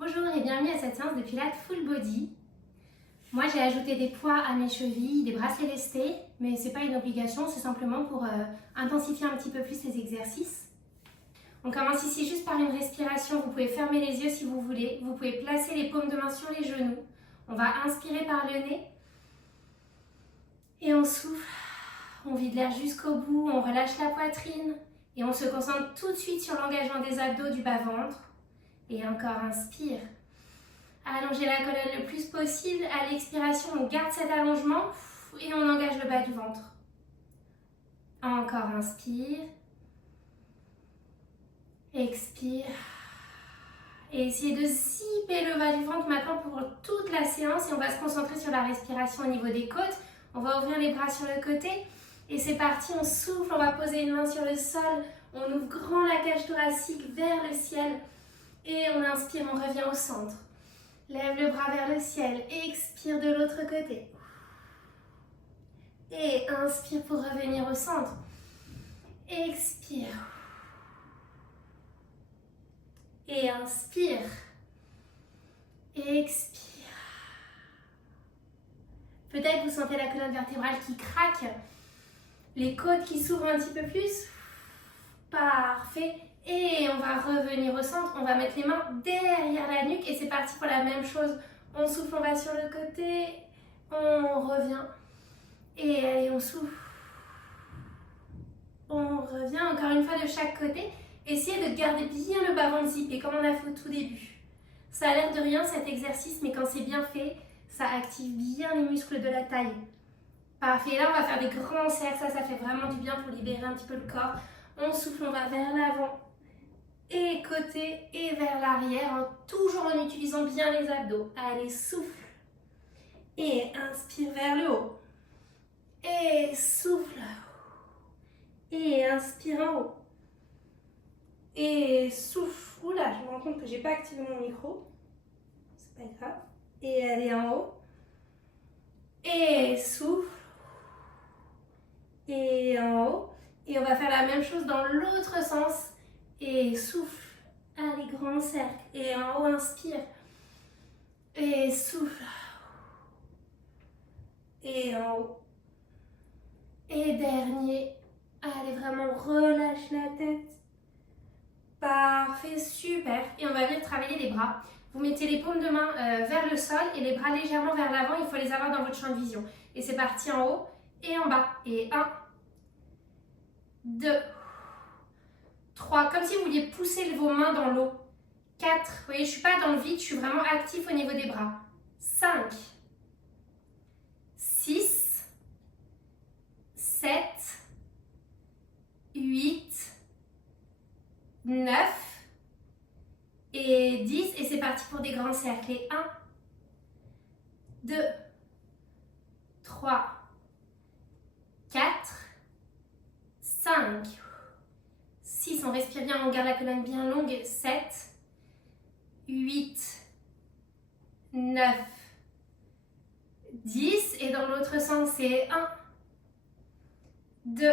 Bonjour et bienvenue à cette séance de pilates full body. Moi j'ai ajouté des poids à mes chevilles, des bracelets lestés, mais c'est pas une obligation, c'est simplement pour intensifier un petit peu plus les exercices. On commence ici juste par une respiration, vous pouvez fermer les yeux si vous voulez, vous pouvez placer les paumes de main sur les genoux. On va inspirer par le nez et on souffle, on vide l'air jusqu'au bout, on relâche la poitrine et on se concentre tout de suite sur l'engagement des abdos du bas-ventre. Et encore, inspire. Allongez la colonne le plus possible. À l'expiration, on garde cet allongement et on engage le bas du ventre. Encore, inspire. Expire. Et essayez de zipper le bas du ventre maintenant pour toute la séance. Et on va se concentrer sur la respiration au niveau des côtes. On va ouvrir les bras sur le côté. Et c'est parti, on souffle, on va poser une main sur le sol. On ouvre grand la cage thoracique vers le ciel. Et on inspire, on revient au centre. Lève le bras vers le ciel, expire de l'autre côté. Et inspire pour revenir au centre. Expire. Et inspire. Expire. Peut-être vous sentez la colonne vertébrale qui craque, les côtes qui s'ouvrent un petit peu plus. Parfait. Et on va revenir au centre, on va mettre les mains derrière la nuque et c'est parti pour la même chose. On souffle, on va sur le côté, on revient et allez, on souffle. On revient encore une fois de chaque côté. Essayez de garder bien le bas-ventre zippé comme on a fait au tout début. Ça a l'air de rien cet exercice, mais quand c'est bien fait, ça active bien les muscles de la taille. Parfait, là on va faire des grands cercles, ça fait vraiment du bien pour libérer un petit peu le corps. On souffle, on va vers l'avant. Et côté et vers l'arrière, toujours en utilisant bien les abdos. Allez, souffle. Et inspire vers le haut. Et souffle. Et inspire en haut. Et souffle. Oula, je me rends compte que je n'ai pas activé mon micro. C'est pas grave. Et allez en haut. Et souffle. Et en haut. Et on va faire la même chose dans l'autre sens. Et souffle. Allez, grand cercle. Et en haut, inspire. Et souffle. Et en haut. Et dernier. Allez, vraiment, relâche la tête. Parfait, super. Et on va venir travailler les bras. Vous mettez les paumes de main vers le sol et les bras légèrement vers l'avant. Il faut les avoir dans votre champ de vision. Et c'est parti en haut et en bas. Et 1, 2, 3. Comme si vous vouliez pousser vos mains dans l'eau. 4. Vous voyez, je ne suis pas dans le vide, je suis vraiment actif au niveau des bras. 5, 6, 7, 8, 9 et 10. Et c'est parti pour des grands cercles. Et 1, 2, 3, 4, 5, 6. On respire bien, on garde la colonne bien longue. 7, 8, 9, 10. Et dans l'autre sens, c'est 1, 2,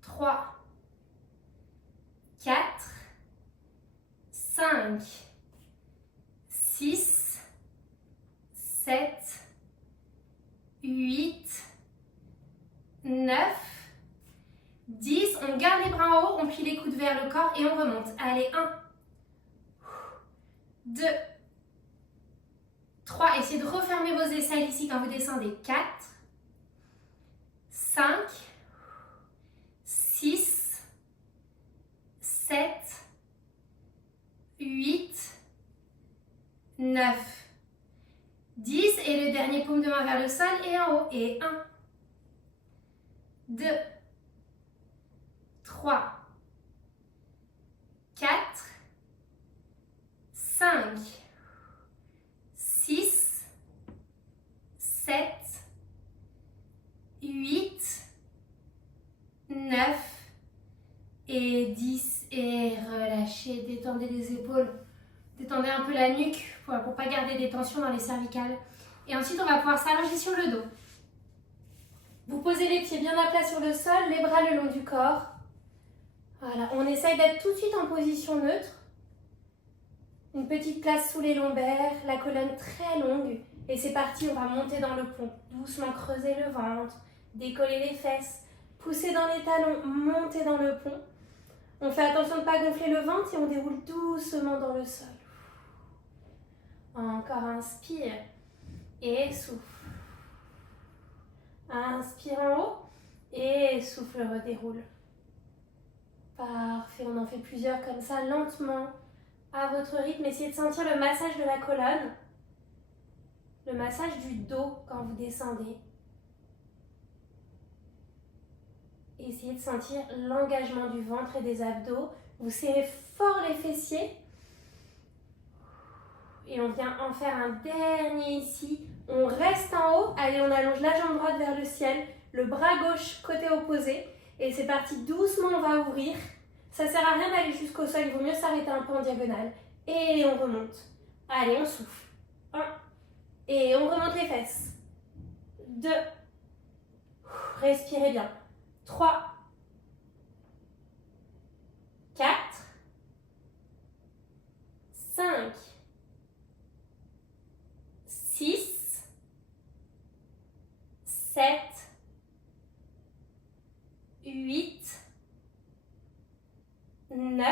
3, 4, 5, 6, 7, 8, 9, 10. On garde les bras en haut, on plie les coudes vers le corps et on remonte. Allez, 1, 2, 3. Essayez de refermer vos aisselles ici quand vous descendez. 4, 5, 6, 7, 8, 9, 10. Et le dernier paume de main vers le sol et en haut. Et 1, 2, 3, 4, 5, 6, 7, 8, 9 et 10. Et relâchez, détendez les épaules, détendez un peu la nuque pour ne pas garder des tensions dans les cervicales. Et ensuite, on va pouvoir s'allonger sur le dos. Vous posez les pieds bien à plat sur le sol, les bras le long du corps. Voilà, on essaye d'être tout de suite en position neutre. Une petite place sous les lombaires, la colonne très longue. Et c'est parti, on va monter dans le pont. Doucement creuser le ventre, décoller les fesses, pousser dans les talons, monter dans le pont. On fait attention de ne pas gonfler le ventre et on déroule doucement dans le sol. Encore inspire et souffle. Inspire en haut et souffle, redéroule. Parfait, on en fait plusieurs comme ça, lentement, à votre rythme. Essayez de sentir le massage de la colonne, le massage du dos quand vous descendez. Essayez de sentir l'engagement du ventre et des abdos. Vous serrez fort les fessiers. Et on vient en faire un dernier ici. On reste en haut. Allez, on allonge la jambe droite vers le ciel. Le bras gauche côté opposé. Et c'est parti, doucement on va ouvrir. Ça ne sert à rien d'aller jusqu'au sol. Il vaut mieux s'arrêter un peu en diagonale. Et on remonte. Allez, on souffle. 1. Et on remonte les fesses. 2. Respirez bien. 3. 4. 5. 6. 7. 8. 9.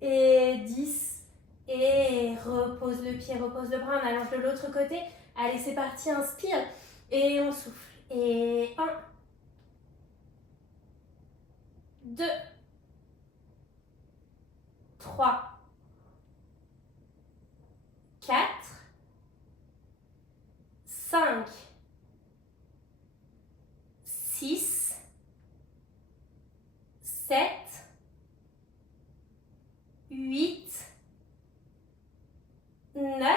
Et 10. Et repose le pied, repose le bras. On allonge de l'autre côté. Allez, c'est parti. Inspire. Et on souffle. Et 1. 2. 3. 4. 5. 6. 7. 8. 9.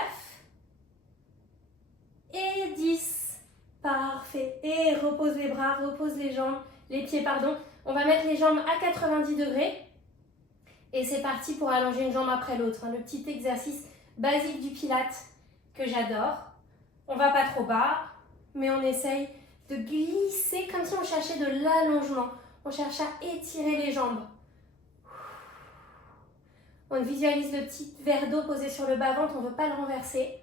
Et 10. Parfait. Et repose les bras, repose les jambes, les pieds, pardon. On va mettre les jambes à 90 degrés. Et c'est parti pour allonger une jambe après l'autre. Le petit exercice basique du Pilates que j'adore. On va pas trop bas, mais on essaye de glisser comme si on cherchait de l'allongement. On cherche à étirer les jambes. On visualise le petit verre d'eau posé sur le bas-ventre, on ne veut pas le renverser.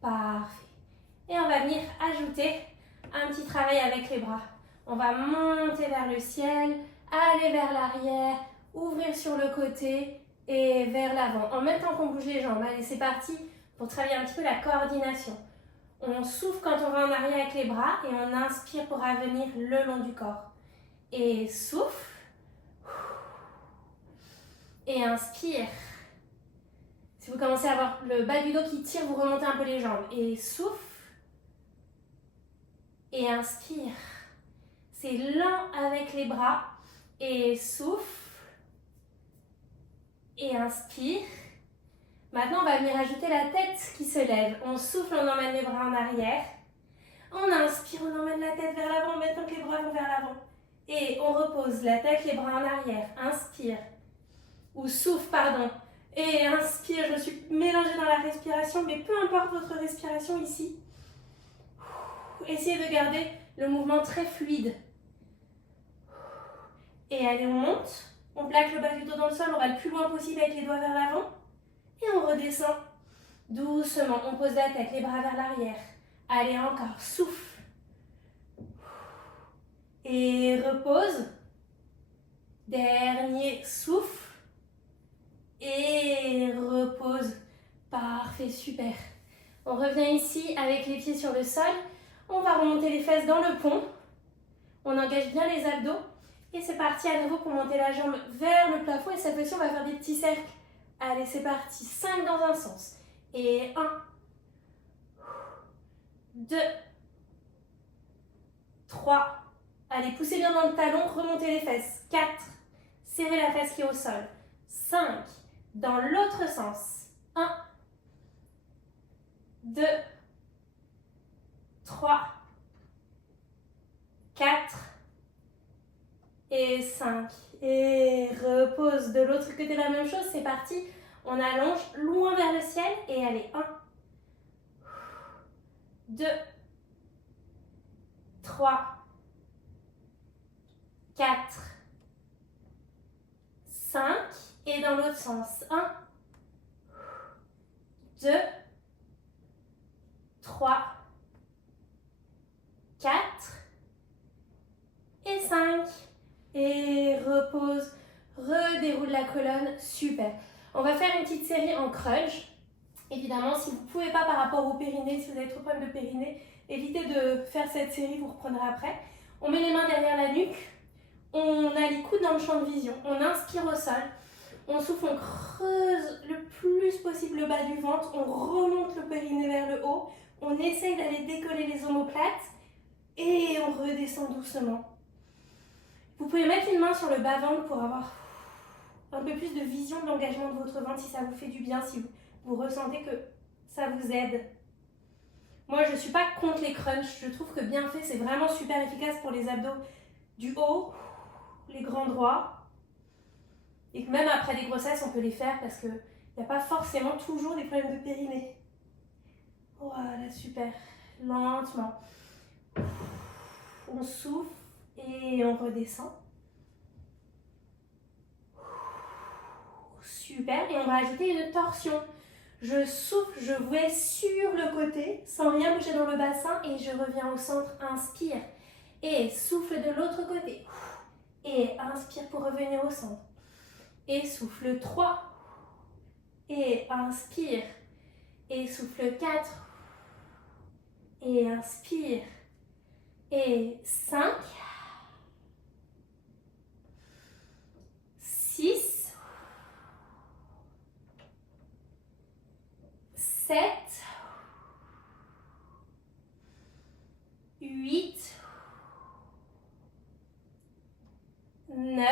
Parfait. Et on va venir ajouter un petit travail avec les bras. On va monter vers le ciel, aller vers l'arrière, ouvrir sur le côté et vers l'avant. En même temps qu'on bouge les jambes. Allez, c'est parti pour travailler un petit peu la coordination. On souffle quand on va en arrière avec les bras et on inspire pour revenir le long du corps. Et souffle. Et inspire. Si vous commencez à avoir le bas du dos qui tire, vous remontez un peu les jambes. Et souffle. Et inspire. C'est lent avec les bras. Et souffle. Et inspire. Maintenant, on va venir ajouter la tête qui se lève. On souffle, on emmène les bras en arrière. On inspire, on emmène la tête vers l'avant, maintenant que les bras vont vers l'avant. Et on repose la tête, les bras en arrière. Inspire. Ou souffle, pardon. Et inspire, je me suis mélangée dans la respiration, mais peu importe votre respiration ici. Essayez de garder le mouvement très fluide. Et allez, on monte. On plaque le bas du dos dans le sol, on va le plus loin possible avec les doigts vers l'avant. Et on redescend doucement. On pose la tête, les bras vers l'arrière. Allez, encore, souffle. Et repose. Dernier souffle. Et repose. Parfait, super. On revient ici avec les pieds sur le sol. On va remonter les fesses dans le pont. On engage bien les abdos. Et c'est parti à nouveau pour monter la jambe vers le plafond. Et cette fois-ci, on va faire des petits cercles. Allez, c'est parti. 5 dans un sens. Et 1, 2, 3. Allez, poussez bien dans le talon, remontez les fesses. 4, serrez la fesse qui est au sol. 5, dans l'autre sens. 1, 2, 3, 4 et 5. Et repose de l'autre côté, la même chose, c'est parti. On allonge loin vers le ciel et allez, 1, 2, 3, 4, 5. Et dans l'autre sens. 1, 2, 3, 4 et 5. Et repose, redéroule la colonne, super. On va faire une petite série en crunch. Évidemment, si vous ne pouvez pas par rapport au périnée, si vous avez trop de problèmes de périnée, évitez de faire cette série, vous reprendrez après. On met les mains derrière la nuque, on a les coudes dans le champ de vision, on inspire au sol, on souffle, on creuse le plus possible le bas du ventre, on remonte le périnée vers le haut, on essaye d'aller décoller les omoplates et on redescend doucement. Vous pouvez mettre une main sur le bas-ventre pour avoir un peu plus de vision de l'engagement de votre ventre si ça vous fait du bien, si vous ressentez que ça vous aide. Moi, je ne suis pas contre les crunchs, je trouve que bien fait, c'est vraiment super efficace pour les abdos du haut, les grands droits. Et que même après des grossesses, on peut les faire parce qu'il n'y a pas forcément toujours des problèmes de périnée. Voilà, super. Lentement. On souffle et on redescend. Super. Et on va ajouter une torsion. Je souffle, je vais sur le côté sans rien bouger dans le bassin et je reviens au centre. Inspire. Et souffle de l'autre côté. Et inspire pour revenir au centre. Et souffle 3. Et inspire. Et souffle 4. Et inspire. Et 5. 6. 7. 8. 9.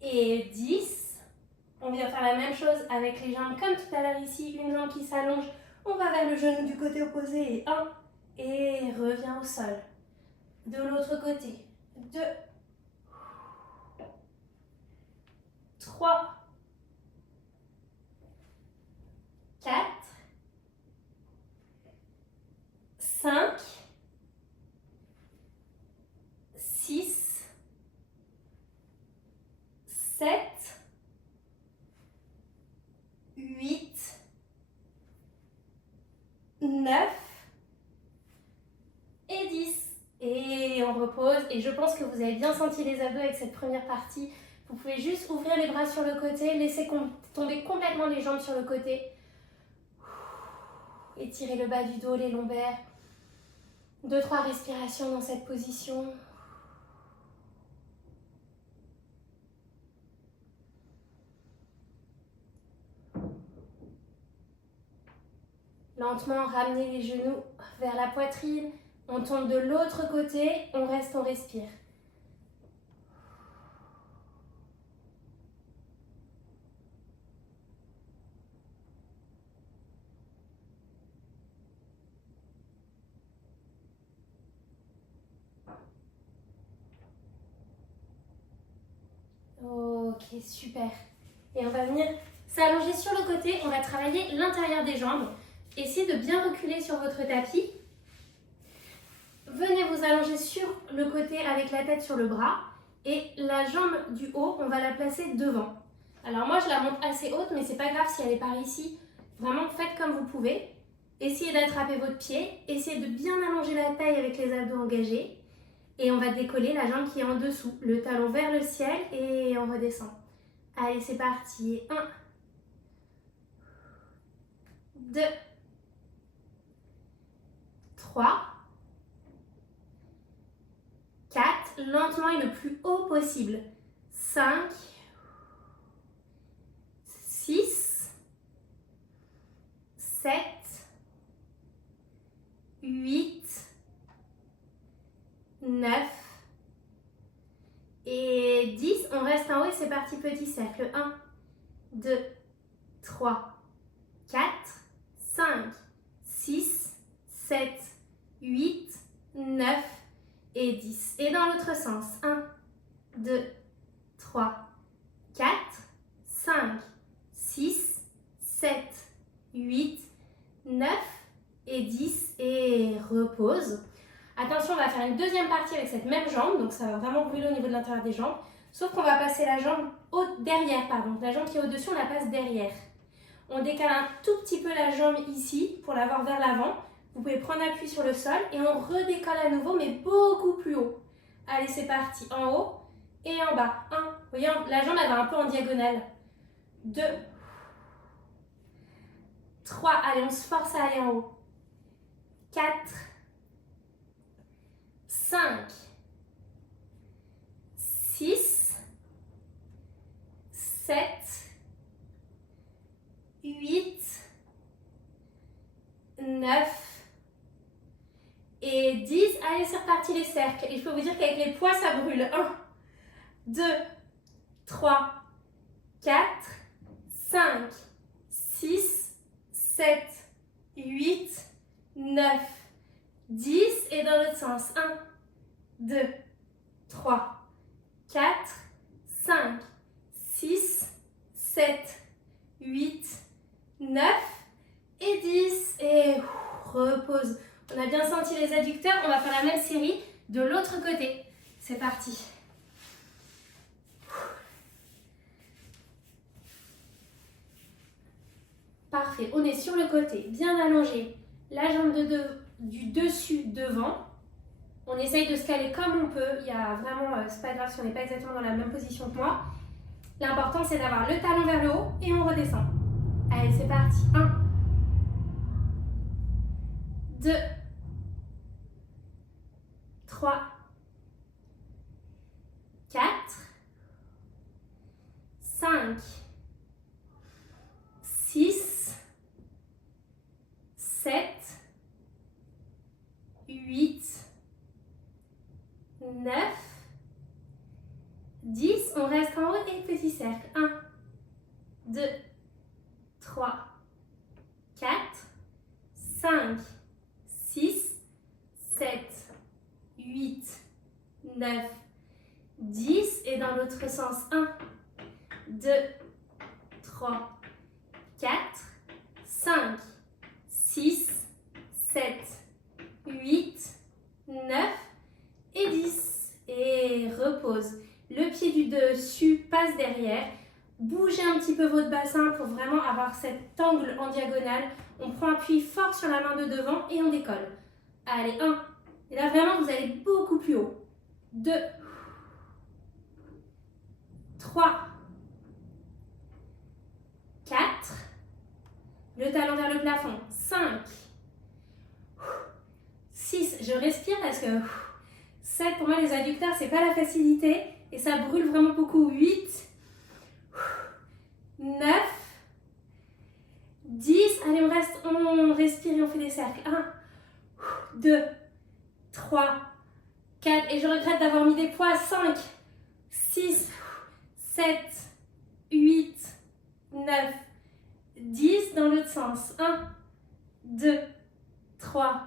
Et 10. On vient faire la même chose avec les jambes comme tout à l'heure ici. Une jambe qui s'allonge. On va vers le genou du côté opposé. Et 1. Et reviens au sol. De l'autre côté. 2. 3. 4. 5. 6. 7. 8. 9. Et 10. Et on repose. Et je pense que vous avez bien senti les abdos avec cette première partie. Vous pouvez juste ouvrir les bras sur le côté, laisser tomber complètement les jambes sur le côté. Étirez le bas du dos, les lombaires. 2-3 respirations dans cette position. Lentement, ramenez les genoux vers la poitrine. On tombe de l'autre côté, on reste, on respire. Ok, super. Et on va venir s'allonger sur le côté. On va travailler l'intérieur des jambes. Essayez de bien reculer sur votre tapis. Venez vous allonger sur le côté avec la tête sur le bras. Et la jambe du haut, on va la placer devant. Alors moi, je la monte assez haute, mais c'est pas grave si elle est par ici. Vraiment, faites comme vous pouvez. Essayez d'attraper votre pied. Essayez de bien allonger la taille avec les abdos engagés. Et on va décoller la jambe qui est en dessous. Le talon vers le ciel et on redescend. Allez, c'est parti. 1, 2, 3, 4. Lentement et le plus haut possible. 5, 6, 7, 8, 9 et 10. On reste en haut et c'est parti, petit cercle. 1, 2, 3, 4, 5, 6, 7, 8, 9 et 10. Et dans l'autre sens. 1, 2, 3, 4, 5, 6, 7, 8, 9 et 10. Et repose. Attention, on va faire une deuxième partie avec cette même jambe, donc ça va vraiment brûler au niveau de l'intérieur des jambes. Sauf qu'on va passer la jambe derrière, pardon. La jambe qui est au-dessus, on la passe derrière. On décale un tout petit peu la jambe ici pour l'avoir vers l'avant. Vous pouvez prendre appui sur le sol et on redécolle à nouveau, mais beaucoup plus haut. Allez, c'est parti. En haut et en bas. 1. Vous voyez, la jambe, elle va un peu en diagonale. 2. 3. Allez, on se force à aller en haut. 4. 5. 6. 7. 8. 9. Et 10. Allez, c'est reparti les cercles. Et je peux vous dire qu'avec les poids, ça brûle. 1, 2, 3, 4, 5, 6, 7, 8, 9, 10. Et dans l'autre sens. 1, 2, 3, 4, 5, 6, 7, 8, 9 et 10. Et repose. On a bien senti les adducteurs. On va faire la même série de l'autre côté. C'est parti. Parfait. On est sur le côté, bien allongé. La jambe du dessus devant. On essaye de se caler comme on peut. Il y a vraiment, c'est pas grave si on n'est pas exactement dans la même position que moi. L'important, c'est d'avoir le talon vers le haut et on redescend. Allez, c'est parti. 1, 2, 3, 4, 5, 6, 7, 8, 9, 10. On reste en haut et petit cercle. 1, 2, 3, 4, 5, 6, 7, 8, 9, 10. Et dans l'autre sens. 1, 2, 3, 4, 5, 6, 7, 8, 9 et 10. Et repose. Le pied du dessus passe derrière. Bougez un petit peu votre bassin pour vraiment avoir cet angle en diagonale. On prend appui fort sur la main de devant et on décolle. Allez, 1. Et là, vraiment, vous allez beaucoup plus haut. 2. 3. 4. Le talon vers le plafond. 5. 6. Je respire parce que 7, pour moi, les adducteurs, c'est pas la facilité. Et ça brûle vraiment beaucoup. 8. 9. 10. Allez, on respire et on fait des cercles. 1, 2, 3, 4. Et je regrette d'avoir mis des poids. 5, 6, 7, 8, 9, 10. Dans l'autre sens. 1, 2, 3,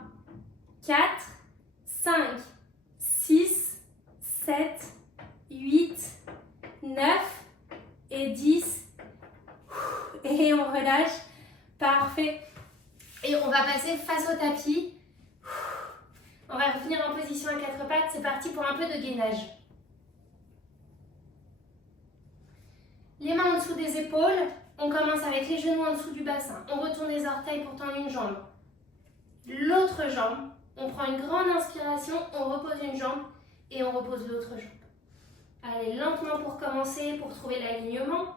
4, 5, 6, 7, 8, 9 et 10. Et on relâche. Parfait. Et on va passer face au tapis. On va revenir en position à 4 pattes. C'est parti pour un peu de gainage. Les mains en dessous des épaules. On commence avec les genoux en dessous du bassin. On retourne les orteils pour tendre une jambe. L'autre jambe. On prend une grande inspiration. On repose une jambe et on repose l'autre jambe. Allez, lentement pour commencer, pour trouver l'alignement.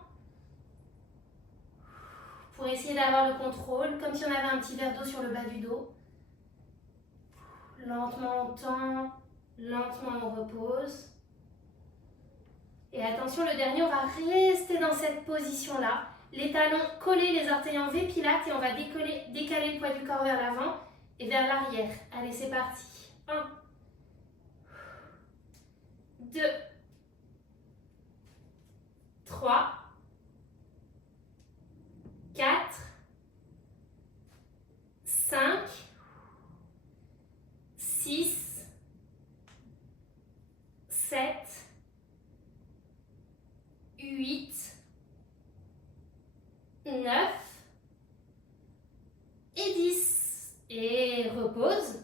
Pour essayer d'avoir le contrôle, comme si on avait un petit verre d'eau sur le bas du dos. Lentement on tend, lentement on repose. Et attention, le dernier, on va rester dans cette position-là. Les talons collés, les orteils en V pilates et on va décaler le poids du corps vers l'avant et vers l'arrière. Allez, c'est parti. 1, 2, 3, 4, 5, 6, 7, 8, 9 et 10. Et repose.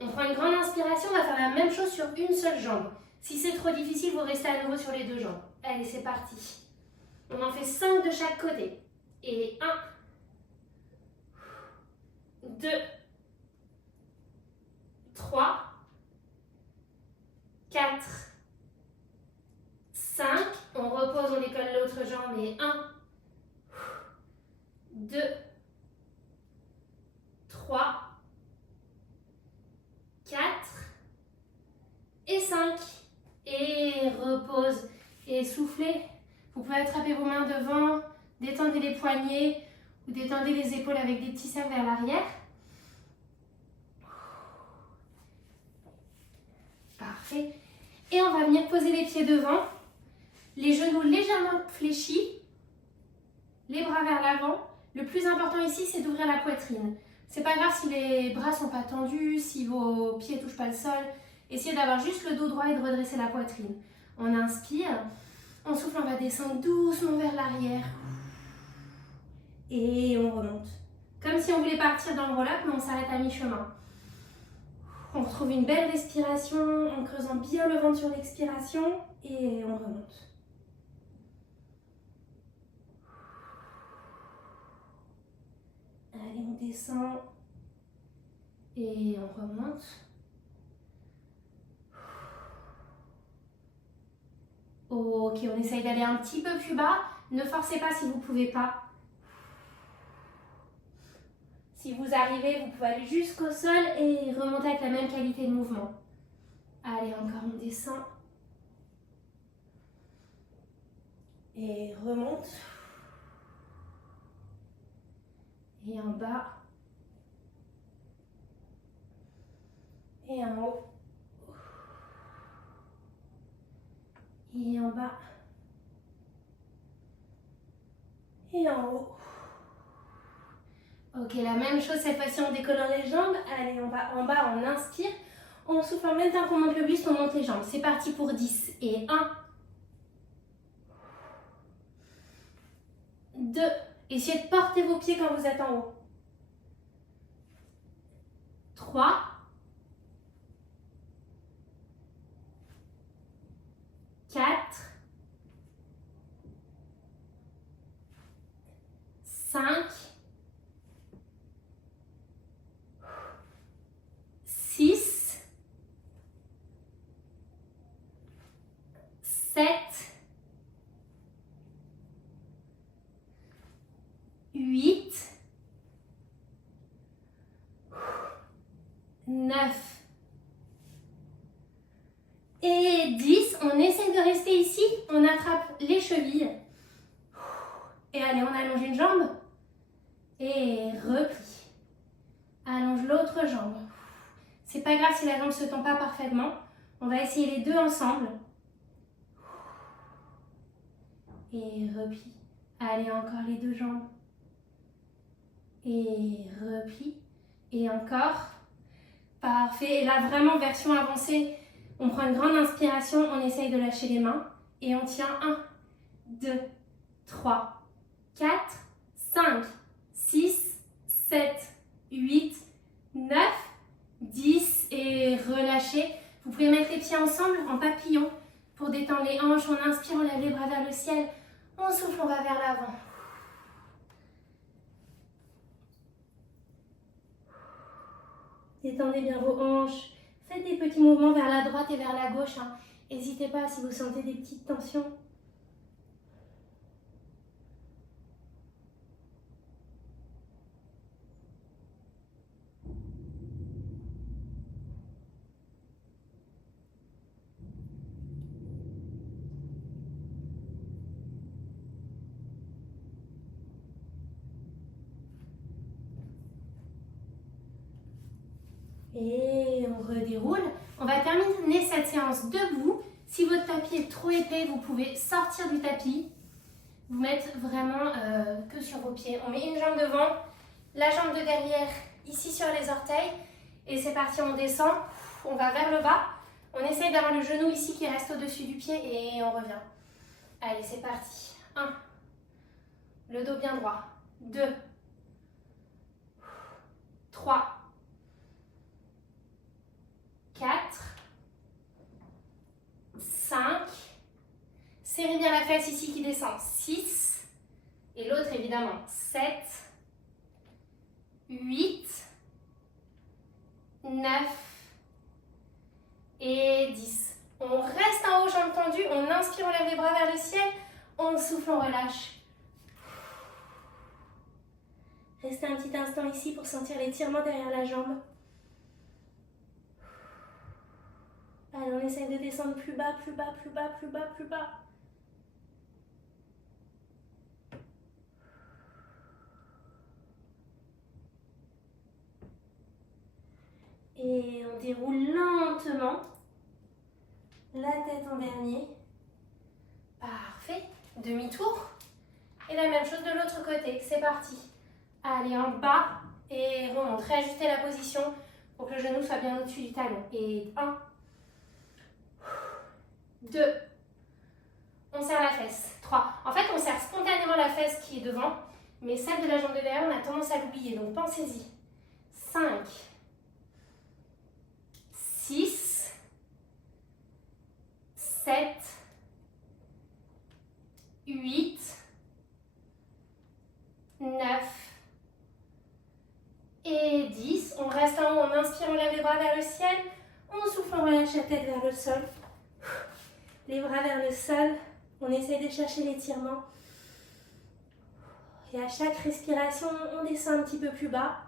On prend une grande inspiration. sur une seule jambe. Si c'est trop difficile, vous restez à nouveau sur les deux jambes. Allez, c'est parti. On en fait 5 de chaque côté. Et 1, 2, 3, 4, 5. On repose, on décolle l'autre jambe. Et 1, 2, 3, 4 et 5. Et repose. Et soufflez. Vous pouvez attraper vos mains devant, détendez les poignets ou détendez les épaules avec des petits cercles vers l'arrière. Parfait. Et on va venir poser les pieds devant, les genoux légèrement fléchis, les bras vers l'avant. Le plus important ici, c'est d'ouvrir la poitrine. C'est pas grave si les bras sont pas tendus, si vos pieds touchent pas le sol. Essayez d'avoir juste le dos droit et de redresser la poitrine. On inspire. On souffle, on va descendre doucement vers l'arrière. Et on remonte. Comme si on voulait partir dans le roll-up, mais on s'arrête à mi-chemin. On retrouve une belle respiration en creusant bien le ventre sur l'expiration. Et on remonte. Allez, on descend. Et on remonte. Ok, on essaye d'aller un petit peu plus bas. Ne forcez pas si vous ne pouvez pas. Si vous arrivez, vous pouvez aller jusqu'au sol et remonter avec la même qualité de mouvement. Allez, encore, on descend. Et remonte. Et en bas. Et en haut. Et en bas. Et en haut. Ok, la même chose cette fois-ci en décollant les jambes. Allez, en bas, on inspire. On souffle en même temps qu'on monte le buste, on monte les jambes. C'est parti pour 10. Et 1. 2. Essayez de porter vos pieds quand vous êtes en haut. 3. 4. 5. 6. 7. 8. 9. Et 10. On essaie de rester ici. On attrape les chevilles. Et allez, on allonge une jambe. Et replie. Allonge l'autre jambe. C'est pas grave si la jambe ne se tend pas parfaitement. On va essayer les deux ensemble. Et replie. Allez, encore les deux jambes. Et replie. Et encore. Parfait. Et là, vraiment, version avancée. On prend une grande inspiration. On essaye de lâcher les mains. Et on tient 1, 2, 3, 4, 5, 6, 7, 8, 9, 10 et relâchez. Vous pouvez mettre les pieds ensemble en papillon pour détendre les hanches. On inspire, on lève les bras vers le ciel. On souffle, on va vers l'avant. Détendez bien vos hanches. Faites des petits mouvements vers la droite et vers la gauche. N'hésitez pas si vous sentez des petites tensions. Et on redéroule. On va terminer cette séance debout. Si votre tapis est trop épais, vous pouvez sortir du tapis. Vous mettre vraiment que sur vos pieds. On met une jambe devant, la jambe de derrière ici sur les orteils. Et c'est parti, on descend. On va vers le bas. On essaye d'avoir le genou ici qui reste au-dessus du pied et on revient. Allez, c'est parti. 1. Le dos bien droit. 2. 3. 4, fesse ici qui descend. 6. Et l'autre, évidemment. 7. 8. 9. Et 10. On reste en haut, jambes tendues. On inspire, on lève les bras vers le ciel. On souffle, on relâche. Restez un petit instant ici pour sentir l'étirement derrière la jambe. Allez, on essaye de descendre plus bas, plus bas, plus bas, plus bas, plus bas. Et on déroule lentement. La tête en dernier. Parfait. Demi-tour. Et la même chose de l'autre côté. C'est parti. Allez, en bas et remonte. Réajustez la position pour que le genou soit bien au-dessus du talon. Et 1, 2. On serre la fesse. 3. En fait, on serre spontanément la fesse qui est devant, mais celle de la jambe de derrière, on a tendance à l'oublier. Donc, pensez-y. 5, 6, 7, 8, 9 et 10. On reste en haut, on inspire, on lève les bras vers le ciel. On souffle, on relâche la tête vers le sol. Les bras vers le sol. On essaie de chercher l'étirement. Et à chaque respiration, on descend un petit peu plus bas.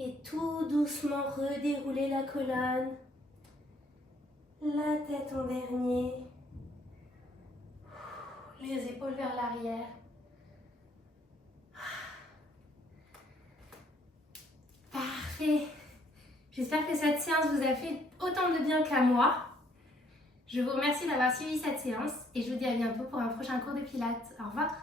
Et tout doucement redérouler la colonne. La tête en dernier. Les épaules vers l'arrière. Parfait. J'espère que cette séance vous a fait autant de bien qu'à moi. Je vous remercie d'avoir suivi cette séance et je vous dis à bientôt pour un prochain cours de Pilates. Au revoir.